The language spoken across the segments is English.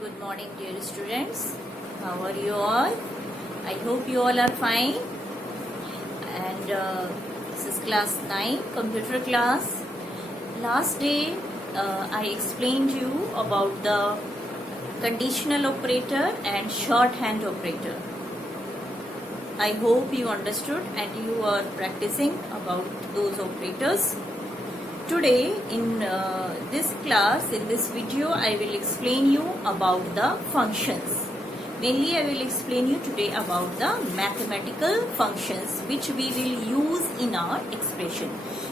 Good morning, dear students. How are you all? I hope you all are fine. And this is class 9, computer class. Last day, I explained you about the conditional operator and shorthand operator. I hope you understood and you are practicing about those operators. Today in this class, in this video, I will explain you about the functions. Mainly I will explain you today about the mathematical functions which we will use in our expression.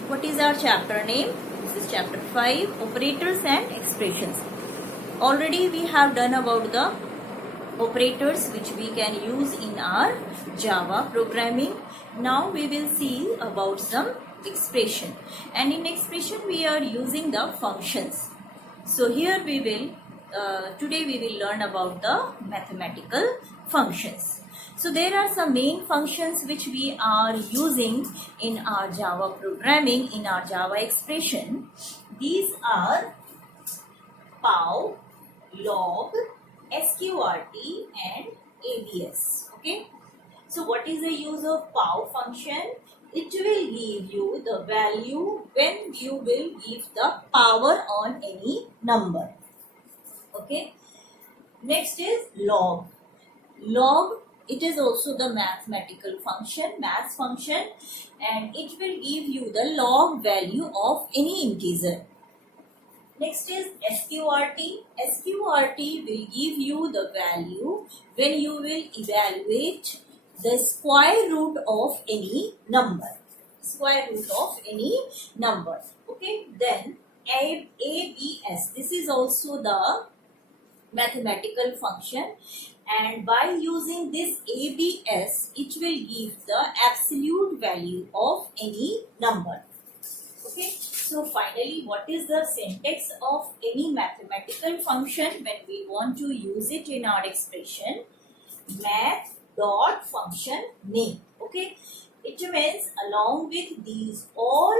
What is our chapter name? This is chapter 5, operators and expressions. Already we have done about the operators which we can use in our Java programming. Now we will see about some expression, and in expression we are using the functions. So here we will today we will learn about the mathematical functions. So there are some main functions which we are using in our Java programming, in our Java expression. These are pow, log, sqrt and abs. Okay, so what is the use of pow function? It will give you the value when you will give the power on any number. Okay. Next is log. Log, it is also the mathematical function, math function, and it will give you the log value of any integer. Next is sqrt. Sqrt will give you the value when you will evaluate the square root of any number. Square root of any number. Okay. Then abs. This is also the mathematical function, and by using this abs, it will give the absolute value of any number. Okay. So finally, what is the syntax of any mathematical function when we want to use it in our expression? Math dot function name. Okay, it means along with these all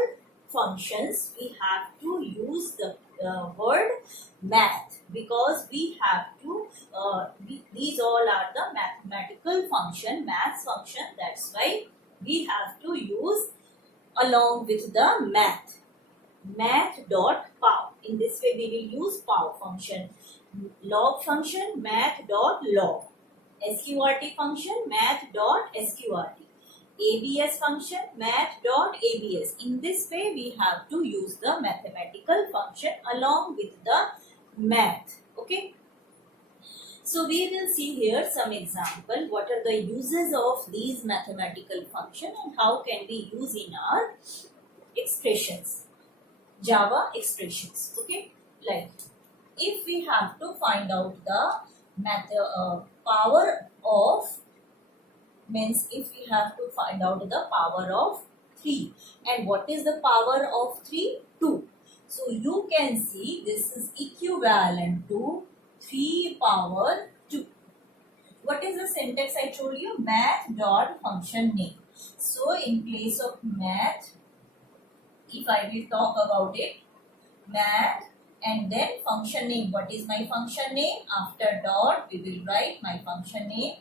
functions we have to use the word math, because we have to these all are the mathematical function, math function. That's why we have to use along with the math dot pow. In this way we will use pow function, log function math dot log, sqrt function math dot sqrt, abs function math dot abs. In this way we have to use the mathematical function along with the math. Okay, so we will see here some example what are the uses of these mathematical function and how can we use in our expressions, Java expressions. Okay, like if we have to find out the power of, means if we have to find out the power of 3, and what is the power of 3? 2. So you can see this is equivalent to 3 power 2. What is the syntax I told you? Math dot function name. So in place of math, if I will talk about it, math and then function name. What is my function name? After dot we will write my function name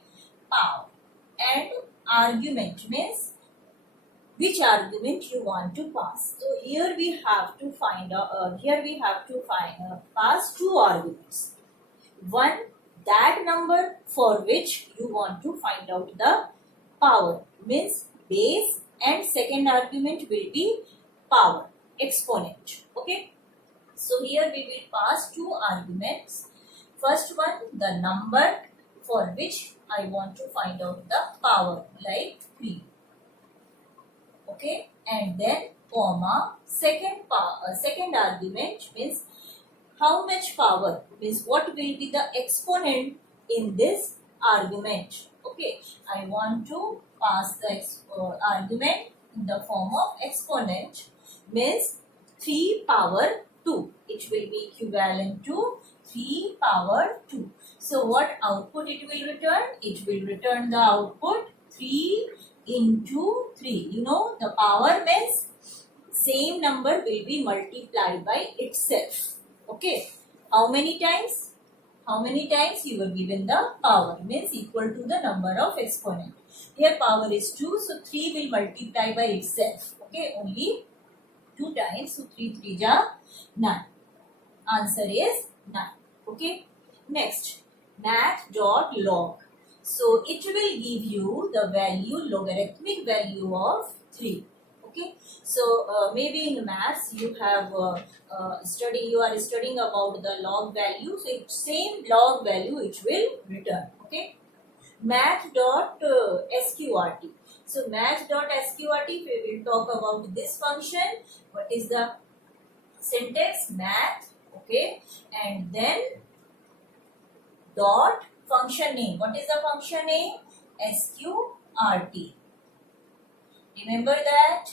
pow, and argument means which argument you want to pass. So here we have to find pass two arguments. One, that number for which you want to find out the power, means base, and second argument will be power, exponent. Okay, so here we will pass two arguments. First one, the number for which I want to find out the power, like 3. Okay, and then comma, second argument means how much power, means what will be the exponent in this argument. Okay, I want to pass the argument in the form of exponent, means 3 power 2. It will be equivalent to 3 power 2. So what output it will return? It will return the output 3 into 3. You know the power means same number will be multiplied by itself. Okay. How many times? how many times you were given the power, means equal to the number of exponent. Here power is 2, so 3 will multiply by itself. Okay, only 2 times, so 3 3 ja 9. Answer is 9. Okay, next, math.log. So it will give you the value, logarithmic value of 3. Okay, so maybe in maths you have you are studying about the log value, so same log value it will return. Okay, math.sqrt. So math.sqrt, we will talk about this function. What is the syntax? Math, okay, and then dot function name. What is the function name? sqrt. Remember that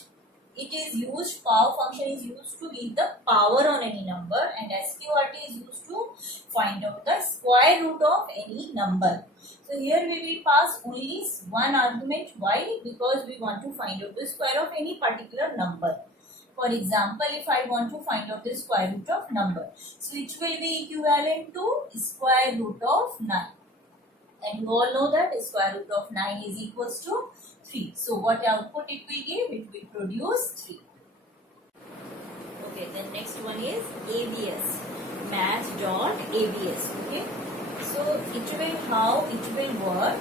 it is used, power function is used to give the power on any number, and sqrt is used to find out the square root of any number. So here we will pass only one argument. Why? Because we want to find out the square of any particular number. For example, if I want to find out the square root of number, so it will be equivalent to square root of 9. And you all know that square root of 9 is equals to 3. So what output it will give? It will produce 3. Okay, then next one is ABS. Math.abs. Okay. So it will, how it will work?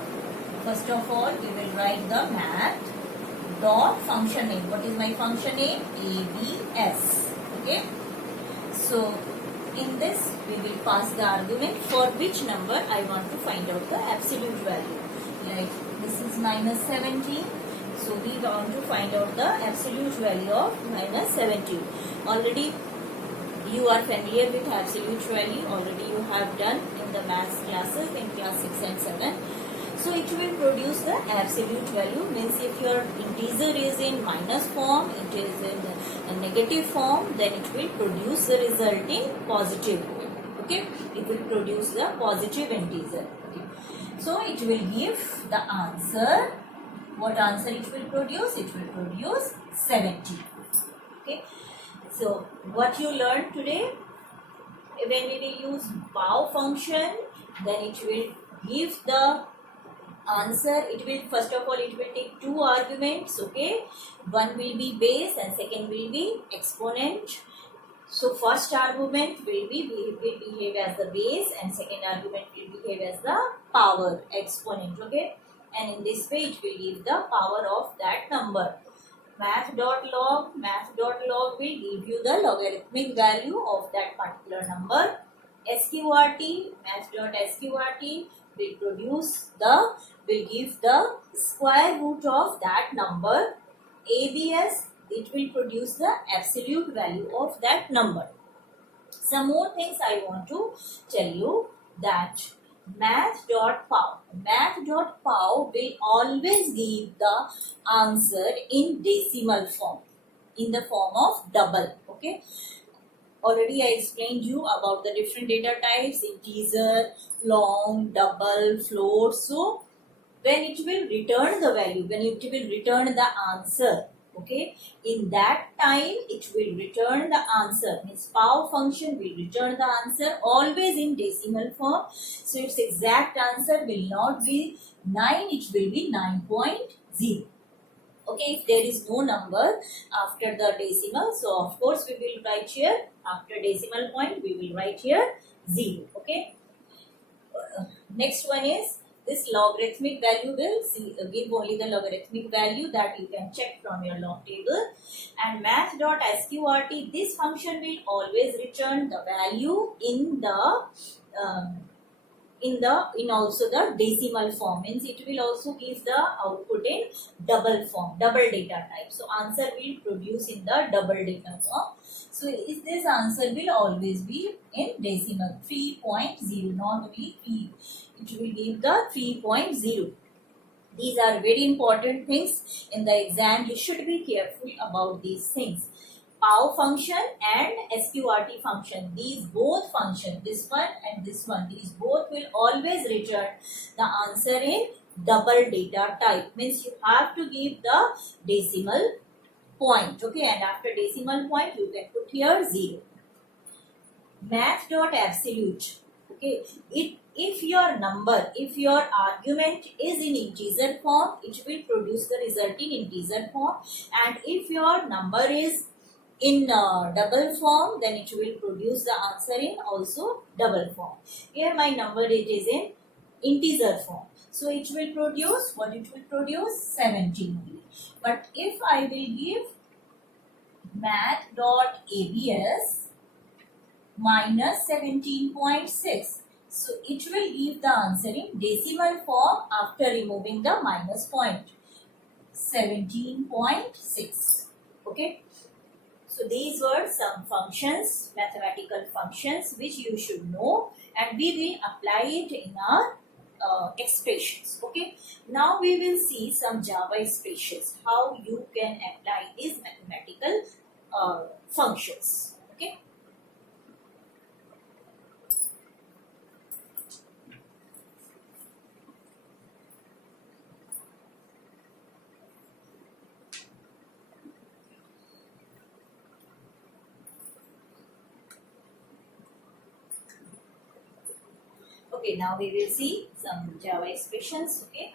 First of all, we will write the math dot function name. What is my function name? ABS. Okay. So in this we will pass the argument for which number I want to find out the absolute value. Like this is minus 17. So we want to find out the absolute value of minus 17. Already you are familiar with absolute value. Already you have done in the maths classes in class 6 and 7. So it will produce the absolute value, means if your integer is in minus form, it is in a negative form, then it will produce the result in positive. Okay, it will produce the positive integer. Okay. So it will give the answer. What answer it will produce? It will produce 70. Okay. So what you learned today, when we will use pow function, then it will give the answer. It will, first of all, it will take two arguments. Okay, one will be base and second will be exponent. So first argument will behave as the base and second argument will behave as the power exponent. Okay, and in this way it will give the power of that number. Math.log will give you the logarithmic value of that particular number. Sqrt, math.sqrt will give the square root of that number. ABS, it will produce the absolute value of that number. Some more things I want to tell you, that math.pow will always give the answer in decimal form, in the form of double. Okay, already I explained you about the different data types: integer, long, double, float. So when it will return the value, when it will return the answer, okay, in that time it will return the answer, means pow function will return the answer always in decimal form. So its exact answer will not be 9, it will be 9.0. Okay, if there is no number after the decimal, so of course we will write here, after decimal point we will write here 0. Okay, next one is this logarithmic value will give only the logarithmic value that you can check from your log table. And math.sqrt, this function will always return the value in also the decimal form, means it will also give the output in double form, double data type. So answer will produce in the double data form. So this answer will always be in decimal 3.0, not only 3. It will give the 3.0. These are very important things in the exam. You should be careful about these things. Pow function and sqrt function, these both functions, this one and this one, these both will always return the answer in double data type, means you have to give the decimal point. Okay, and after decimal point you can put here 0. Math.absolute. Okay, Okay, if your number, if your argument is in integer form, it will produce the result in integer form, and if your number is in double form, then it will produce the answer in also double form. Here my number it is in integer form, so it will produce what? It will produce 17 only. But if I will give math.abs minus 17.6, so it will give the answer in decimal form after removing the minus point, 17.6. Okay, so these were some functions, mathematical functions, which you should know, and we will apply it in our expressions. Okay, now we will see some Java expressions, how you can apply these mathematical functions. Okay. Okay, now we will see some Java expressions. Okay,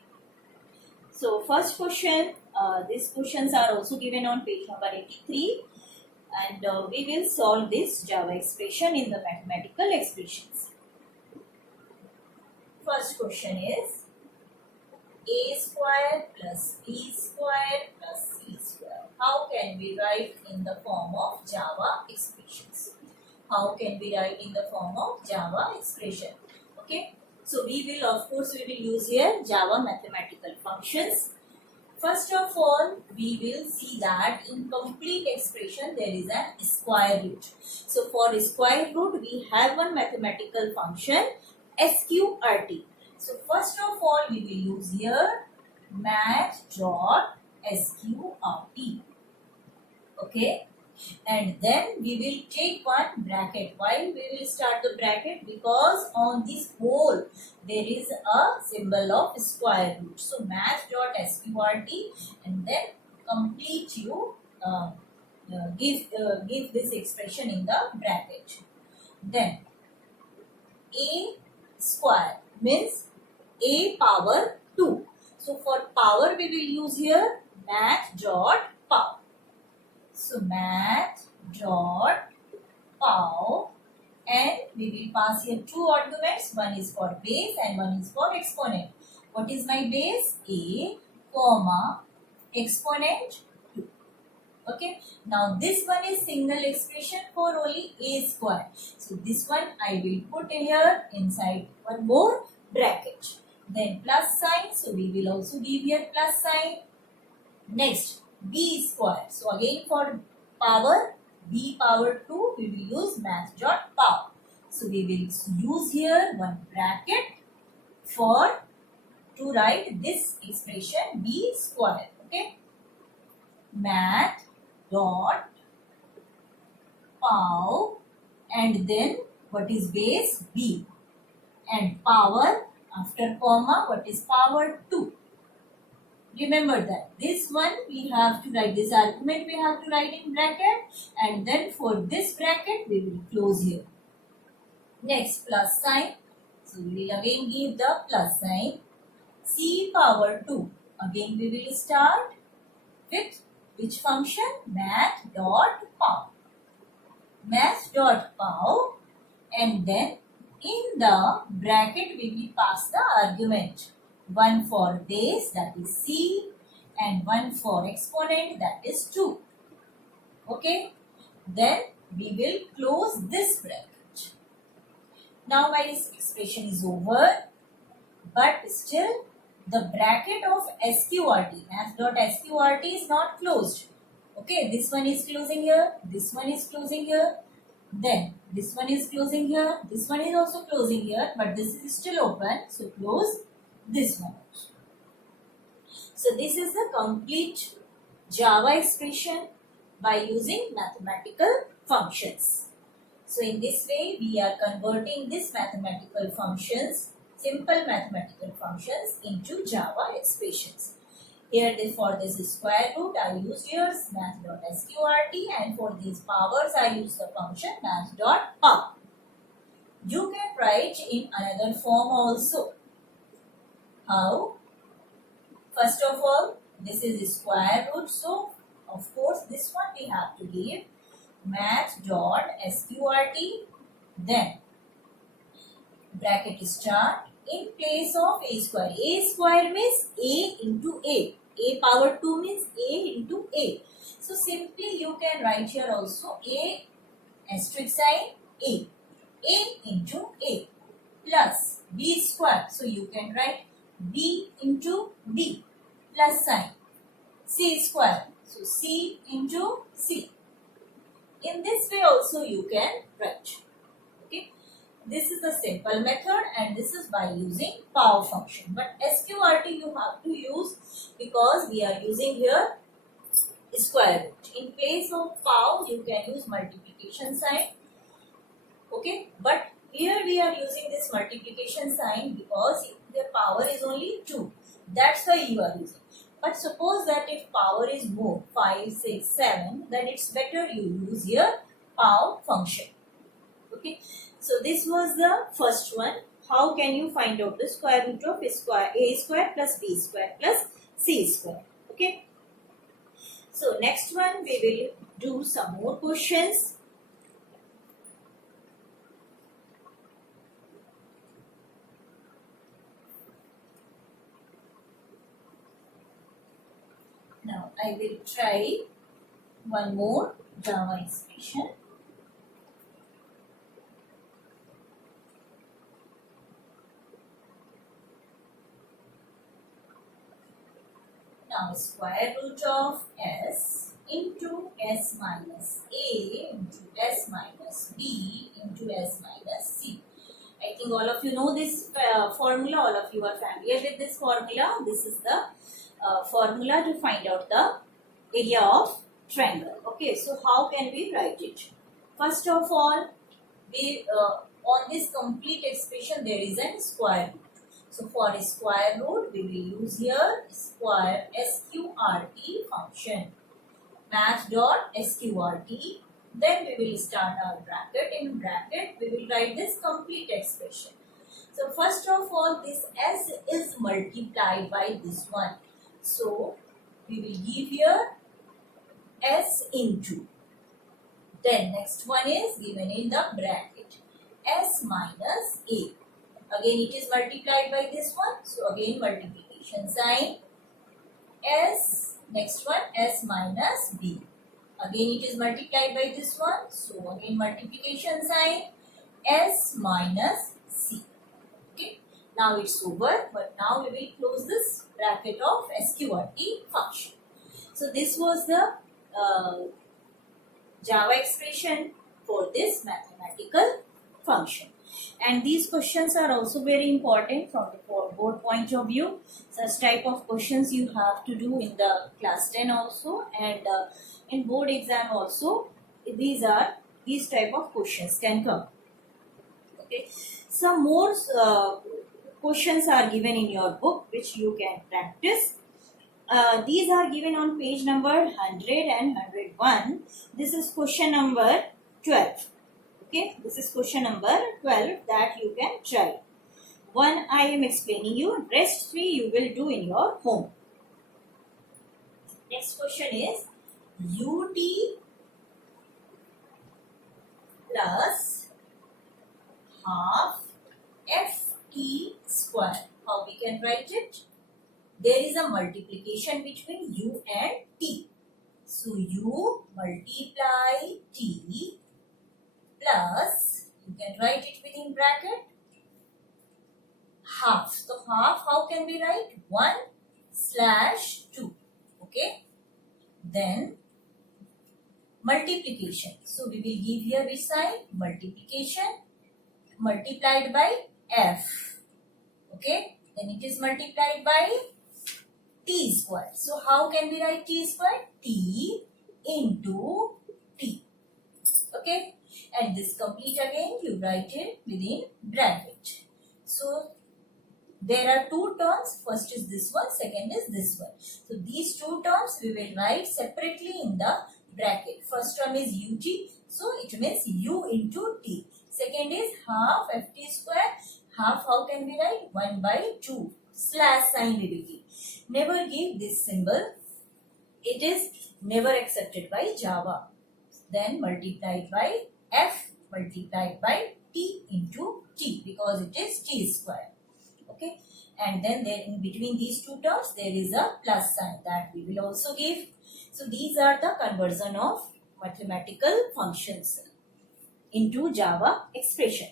so first question, these questions are also given on page number 83, and we will solve this Java expression in the mathematical expressions. First question is a square plus b square plus c square. How can we write in the form of Java expressions? How can we write in the form of Java expression? Okay, so we will, of course, we will use here Java mathematical functions. First of all, we will see that in complete expression there is a square root. So for square root, we have one mathematical function sqrt. So first of all, we will use here math.sqrt. Okay. And then we will take one bracket. Why we will start the bracket? Because on this whole there is a symbol of square root. So math.sqrt, and then complete you give this expression in the bracket. Then a square means a power 2. So for power we will use here math.power. So math.pow, and we will pass here two arguments. One is for base and one is for exponent. What is my base? A, comma, exponent 2. Okay. Now this one is single expression for only a square. So this one I will put here inside one more bracket. Then plus sign. So we will also give here plus sign. Next, b square. So again for power, b power 2, we will use math.power. So we will use here one bracket for to write this expression b square. Okay, math.power, and then what is base? B, and power after comma, what is power 2. Remember that this one we have to write, this argument we have to write in bracket, and then for this bracket we will close here. Next, plus sign. So we will again give the plus sign. C power 2. Again we will start with which function? Math.pow. Math.pow, and then in the bracket we will pass the argument. One for base, that is C, and one for exponent, that is 2. Okay. Then we will close this bracket. Now my expression is over, but still the bracket of sqrt, math.sqrt, is not closed. Okay, this one is closing here, this one is closing here, then this one is closing here, this one is also closing here, but this is still open, so close this one. So this is the complete Java expression by using mathematical functions. So in this way we are converting these mathematical functions, simple mathematical functions, into Java expressions. Here for this square root I use here math.sqrt, and for these powers I use the function math.power. You can write in another form also. How? First of all, this is square root, so of course this one we have to give math dot sqrt, then bracket start, in place of a square. A square means a into a. A power 2 means a into a. So simply you can write here also a asterisk sign a into a plus b square. So you can write b into b plus sign c square. So c into c. In this way also you can write. Okay. This is the simple method and this is by using power function. But SQRT you have to use because we are using here square root. In place of power you can use multiplication sign. Okay. But here we are using this multiplication sign because the power is only 2. That's why you are using. But suppose that if power is more 5, 6, 7, then it's better you use here power function. Okay. So this was the first one. How can you find out the square root of a square plus b square plus c square? Okay. So next one we will do some more questions. Now I will try one more Java expression. Now square root of s into s minus a into s minus b into s minus c. I think all of you know this formula, all of you are familiar with this formula. This is the formula to find out the area of triangle. Okay, so how can we write it? First of all, we on this complete expression there is a square root. So for a square root, we will use here square sqrt function. Math dot sqrt. Then we will start our bracket. In bracket, we will write this complete expression. So first of all, this s is multiplied by this one. So we will give here s into. Then next one is given in the bracket. S minus a. Again it is multiplied by this one. So again multiplication sign. S, next one s minus b. Again it is multiplied by this one. So again multiplication sign. S minus c. Okay. Now it's over. But now we will close this bracket of sqrt function. So this was the Java expression for this mathematical function. And these questions are also very important from the board point of view. Such type of questions you have to do in the class 10 also, and in board exam also these type of questions can come. Okay, some more questions are given in your book which you can practice. These are given on page number 100 and 101. This is question number 12. Okay, this is question number 12 that you can try. One I am explaining you, rest 3 you will do in your home. Next question is ut plus half ft square. How we can write it? There is a multiplication between u and t. So u multiply t plus, you can write it within bracket, half. So half, how can we write? 1/2. Okay. Then multiplication. So we will give here which sign? Multiplication multiplied by f. Okay. Then it is multiplied by t square. So how can we write t square? T into t. Okay. And this complete again you write it within bracket. So there are two terms. First is this one, second is this one. So these two terms we will write separately in the bracket. First term is ut, so it means u into t. Second is half ft square. Half how can we write? 1 by 2. Slash sign we will give. Never give this symbol. It is never accepted by Java. Then multiplied by f multiplied by t into t because it is t square. Okay. And then there in between these two terms there is a plus sign that we will also give. So these are the conversion of mathematical functions into Java expression.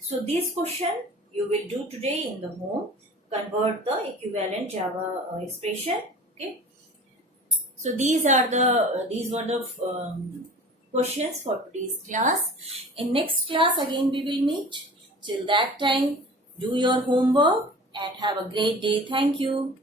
So this question you will do today in the home. Convert the equivalent Java expression. Okay. So these were the questions for today's class. In next class again we will meet. Till that time, do your homework and have a great day. Thank you.